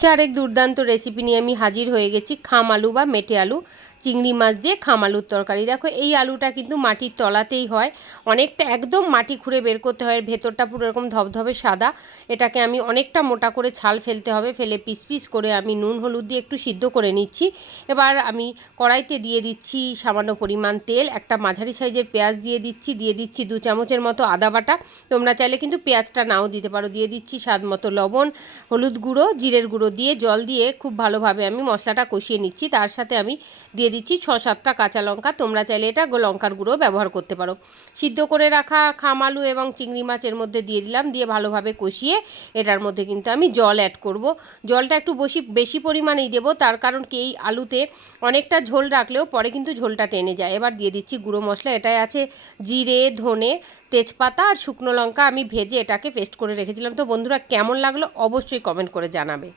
আজকে আরেক দুর্দান্ত রেসিপি নিয়ে আমি হাজির হয়ে গেছি। খাম আলু বা মেটে আলু চিংড়ি মাছ দিয়ে খাম আলুর তরকারি। দেখো এই আলুটা কিন্তু মাটির তলাতেই হয়, অনেকটা একদম মাটি খুঁড়ে বের করতে হয়, ভেতরটা পুরো এরকম ধবধবে সাদা। এটাকে আমি অনেকটা মোটা করে ছাল ফেলতে হবে, ফেলে পিস পিস করে আমি নুন হলুদ দিয়ে একটু সিদ্ধ করে নিচ্ছি। এবার আমি কড়াইতে দিয়ে দিচ্ছি সামান্য পরিমাণ তেল, একটা মাঝারি সাইজের পেঁয়াজ দিয়ে দিচ্ছি 2 চামচের মতো আদা বাটা। তোমরা চাইলে কিন্তু পেঁয়াজটা নাও দিতে পারো। দিয়ে দিচ্ছি স্বাদ মতো লবণ, হলুদ গুঁড়ো, জিরের গুঁড়ো দিয়ে জল দিয়ে খুব ভালোভাবে আমি মশলাটা কষিয়ে নিচ্ছি। তার সাথে আমি দিয়ে দিচ্ছি 6-7টা কাঁচা লঙ্কা। তোমরা চাইলে এটা লঙ্কার গুঁড়ো ব্যবহার করতে পারো। সিদ্ধ করে রাখা খাম আলু এবং চিংড়ি মাছ এর মধ্যে দিয়ে দিলাম, দিয়ে ভালোভাবে কষিয়ে এটার মধ্যে কিন্তু আমি জল অ্যাড করব। জলটা একটু বেশি পরিমাণেই দেবো, তার কারণ কি এই আলুতে অনেকটা ঝোল রাখলেও পরে কিন্তু ঝোলটা টেনে যায়। এবার দিয়ে দিচ্ছি গুঁড়ো মশলা, এটাই আছে জিরে, ধনে, তেজপাতা আর শুকনো লঙ্কা। আমি ভেজে এটাকে পেস্ট করে রেখেছিলাম। তো বন্ধুরা, কেমন লাগলো অবশ্যই কমেন্ট করে জানাবে।